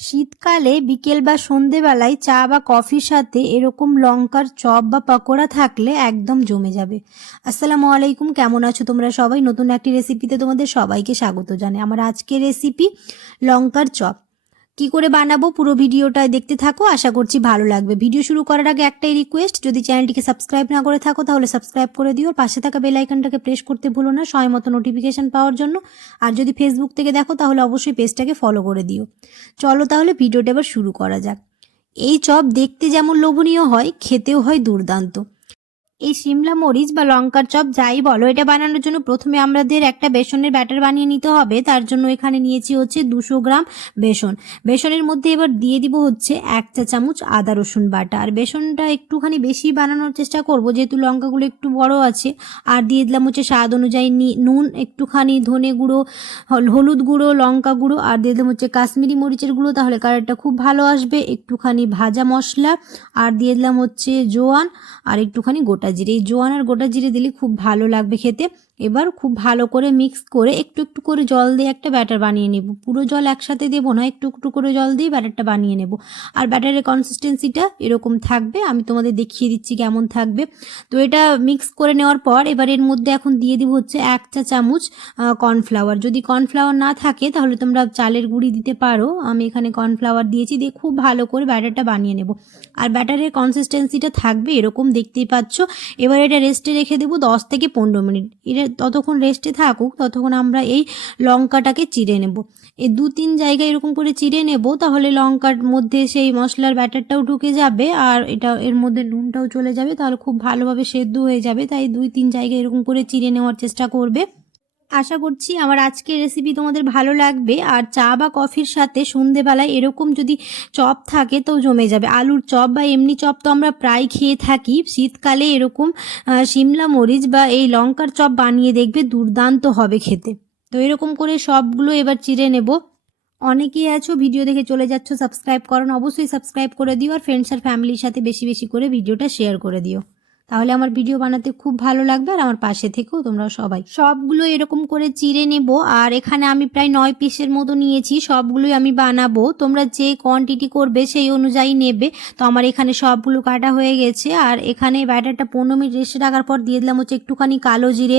শীতকালে বিকেল বা সন্ধেবেলায় চা বা কফির সাথে এরকম লঙ্কার চপ বা পকোড়া থাকলে একদম জমে যাবে। আসসালামু আলাইকুম, কেমন আছো তোমরা সবাই? নতুন একটি রেসিপিতে তোমাদের সবাইকে স্বাগত জানাই। আমার আজকের রেসিপি লঙ্কার চপ। কি করে বানাবো পুরো ভিডিওটা দেখতে থাকো, আশা করছি ভালো লাগবে। ভিডিও শুরু করার আগে একটাই রিকোয়েস্ট, যদি চ্যানেলটিকে সাবস্ক্রাইব না করে থাকো তাহলে সাবস্ক্রাইব করে দিও, পাশে থাকা বেল আইকনটাকে প্রেস করতে ভুলো না সময় মতো নোটিফিকেশন পাওয়ার জন্য। আর যদি ফেসবুক থেকে দেখো তাহলে অবশ্যই পেজটাকে ফলো করে দিও। চলো তাহলে ভিডিওটা এবার শুরু করা যাক। এই চপ দেখতে যেমন লোভনীয় হয়, খেতেও হয় দুর্দান্ত। এই সিমলা মরিচ বা লঙ্কার চপ যাই বলো, এটা বানানোর জন্য প্রথমে আমাদের একটা বেসনের ব্যাটার বানিয়ে নিতে হবে। তার জন্য এখানে নিয়েছি হচ্ছে 200 গ্রাম বেসন। বেসনের মধ্যে এবার দিয়ে দিব হচ্ছে 1 চা চামচ আদা রসুন বাটা। আর বেসনটা একটুখানি বেশি বানানোর চেষ্টা করব, যেহেতু লঙ্কাগুলো একটু বড় আছে। আর দিয়ে দিলাম হচ্ছে স্বাদ অনুযায়ী নুন, একটুখানি ধনে গুঁড়ো, হলুদ গুঁড়ো, লঙ্কা গুঁড়ো, আর দিয়ে দিলাম হচ্ছে কাশ্মীরি মরিচের গুঁড়ো, তাহলে কালারটা খুব ভালো আসবে। একটুখানি ভাজা মশলা, আর দিয়ে দিলাম হচ্ছে জোয়ান, আর একটুখানি গোটা জিরে। এই জোয়ান আর গোটা জিরে দিলে খুব ভালো লাগবে খেতে। এবার খুব ভালো করে মিক্স করে একটু একটু করে জল দিয়ে একটা ব্যাটার বানিয়ে নেব। পুরো জল একসাথে দেবো না, একটু একটু করে জল দিয়ে ব্যাটারটা বানিয়ে নেব। আর ব্যাটারের কনসিস্টেন্সিটা এরকম থাকবে, আমি তোমাদের দেখিয়ে দিচ্ছি কেমন থাকবে। তো এটা মিক্স করে নেওয়ার পর এবার এর মধ্যে এখন দিয়ে দিব হচ্ছে 1 চা চামচ কর্নফ্লাওয়ার। যদি কর্নফ্লাওয়ার না থাকে তাহলে তোমরা চালের গুঁড়ি দিতে পারো, আমি এখানে কর্নফ্লাওয়ার দিয়েছি। দিয়ে খুব ভালো করে ব্যাটারটা বানিয়ে নেব। আর ব্যাটারের কনসিস্টেন্সিটা থাকবে এরকম, দেখতেই পাচ্ছ। এবার এটা রেস্টে রেখে দেবো 10 থেকে 15 মিনিট। এটা ততক্ষণ রেস্টে থাকুক, ততক্ষণ আমরা এই লঙ্কাটাকে চিড়ে নেব। এই 2-3 জায়গায় এরকম করে চিড়ে নেব, তাহলে লঙ্কার মধ্যে সেই মশলার ব্যাটারটাও ঢুকে যাবে আর এটা এর মধ্যে নুনটাও চলে যাবে, তাহলে খুব ভালোভাবে সেদ্ধ হয়ে যাবে। তাই 2-3 জায়গায় এরকম করে চিড়ে নেওয়ার চেষ্টা করবে। আশা করছি আমার আজকের রেসিপি তোমাদের ভালো লাগবে। আর চা বা কফির সাথে সন্ধেবেলায় এরকম যদি চপ থাকে তো জমে যাবে। আলুর চপ বা এমনি চপ তো আমরা প্রায় খেয়ে থাকি, শীতকালে এরকম সিমলা মরিচ বা এই লঙ্কার চপ বানিয়ে দেখবে, দুর্দান্ত হবে খেতে। তো এরকম করে সবগুলো এবার চিড়ে নেব। অনেকেই আছো ভিডিও দেখে চলে যাচ্ছ, সাবস্ক্রাইব করো না, অবশ্যই সাবস্ক্রাইব করে দিও। আর ফ্রেন্ডস আর ফ্যামিলির সাথে বেশি বেশি করে ভিডিওটা শেয়ার করে দিও, তাহলে আমার ভিডিও বানাতে খুব ভালো লাগবে। আর আমার পাশে থেকেও তোমরা সবাই। সবগুলো এরকম করে চিড়ে নেব। আর এখানে আমি প্রায় 9 পিসের মতো নিয়েছি, সবগুলোই আমি বানাবো। তোমরা যে কোয়ান্টিটি করবে সেই অনুযায়ী নেবে। তো আমার এখানে সবগুলো কাটা হয়ে গেছে। আর এখানে ব্যাটারটা 15 মিনিট রেস্টে রাখার পর দিয়ে দিলাম হচ্ছে একটুখানি কালো জিরে,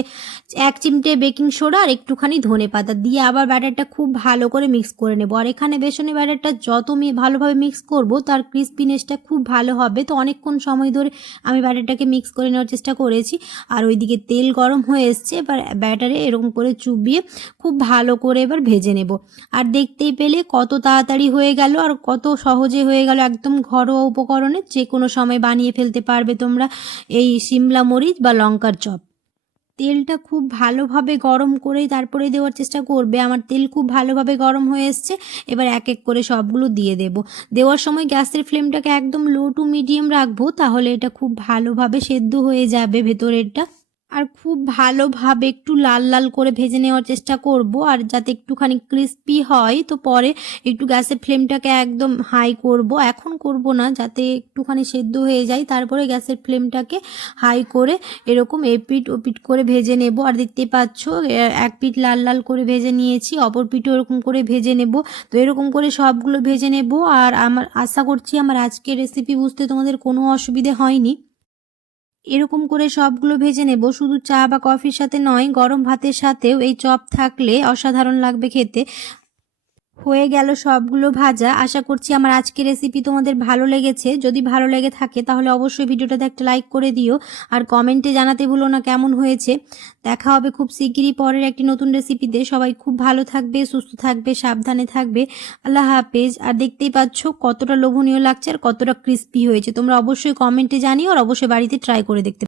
1 চিমটে বেকিং সোডা, আর একটুখানি ধনে পাতা দিয়ে আবার ব্যাটারটা খুব ভালো করে মিক্স করে নেব। আর এখানে বেসনের ব্যাটারটা যত ভালোভাবে মিক্স করব তার ক্রিস্পিনেসটা খুব ভালো হবে। তো অনেকক্ষণ সময় ধরে আমি ব্যাটারটাকে মিক্স করে নেওয়ার চেষ্টা করেছি। আর ওইদিকে তেল গরম হয়ে এসছে, এবার ব্যাটারে এরকম করে চুবিয়ে খুব ভালো করে এবার ভেজে নেব। আর দেখতেই পেলে কত তাড়াতাড়ি হয়ে গেল আর কত সহজে হয়ে গেল, একদম ঘরোয়া উপকরণে যে কোনো সময় বানিয়ে ফেলতে পারবে তোমরা এই সিমলা মরিচ বা লঙ্কার চপ। তেলটা খুব ভালোভাবে গরম করে তারপরে দেওয়ার চেষ্টা করবে। আমার তেল খুব ভালোভাবে গরম হয়ে এসছে, এবার এক এক করে সবগুলো দিয়ে দেব। দেওয়ার সময় গ্যাসের ফ্লেমটাকে একদম লো টু মিডিয়াম রাখবো, তাহলে এটা খুব ভালোভাবে সেদ্ধ হয়ে যাবে ভেতরেরটা। আর খুব ভালোভাবে একটু লাল লাল করে ভেজে নেওয়ার চেষ্টা করব, আর যাতে একটুখানি ক্রিস্পি হয়। তো পরে একটু গ্যাসের ফ্লেমটাকে একদম হাই করব, এখন করব না, যাতে একটুখানি সেদ্ধ হয়ে যায়। তারপরে গ্যাসের ফ্লেমটাকে হাই করে এরকম এপিট ওপিট করে ভেজে নেব। আর দেখতে পাচ্ছ এক পিঠ লাল লাল করে ভেজে নিয়েছি, অপর পিঠও এরকম করে ভেজে নেব। তো এরকম করে সবগুলো ভেজে নেব। আর আমার আশা করছি আমার আজকের রেসিপি বুঝতে তোমাদের কোনো অসুবিধে হয়নি। এরকম করে সবগুলো ভেজে নেব। শুধু চা বা কফির সাথে নয়, গরম ভাতের সাথেও এই চপ থাকলে অসাধারণ লাগবে খেতে। হয়ে গেল সবগুলো ভাজা। আশা করছি আমার আজকের রেসিপি তোমাদের ভালো লেগেছে। যদি ভালো লেগে থাকে তাহলে অবশ্যই ভিডিওটাতে একটা লাইক করে দিও, আর কমেন্টে জানাতে ভুলো না কেমন হয়েছে। দেখা হবে খুব শিগগিরই পরের একটি নতুন রেসিপিতে। সবাই খুব ভালো থাকবে, সুস্থ থাকবে, সাবধানে থাকবে। আল্লাহ হাফেজ। আর দেখতেই পাচ্ছ কতটা লোভনীয় লাগছে আর কতটা ক্রিস্পি হয়েছে, তোমরা অবশ্যই কমেন্টে জানিও, আর অবশ্যই বাড়িতে ট্রাই করে দেখতে